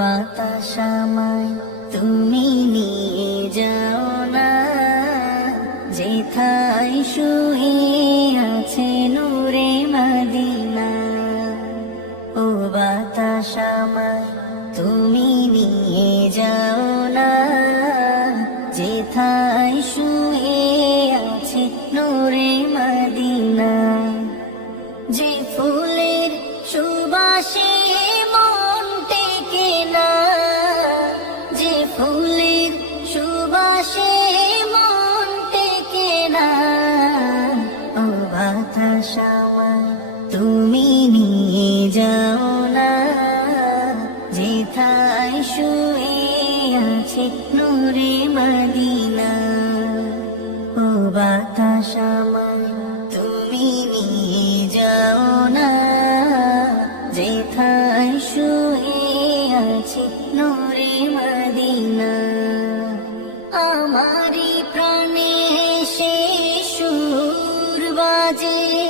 বাতাস আমায়, তুমি নিয়ে যাও না। যেথায় শুয়ে আছে নূরে মদিনা। ও বাতাস আমায়, তুমি নিয়ে যাও না। যেথায় শুয়ে আছে নূরে মদিনা। যে ফুলের সুবাসে তুমি নিয়ে যাও না। যেথায় শুয়ে আছে নূরে মদিনা। ও বাতাস আমায় তুমি নিয়ে যাও না। যেথায় শুয়ে আছে নূরে মদিনা। আমারি প্রাণে সে সুর বাজে।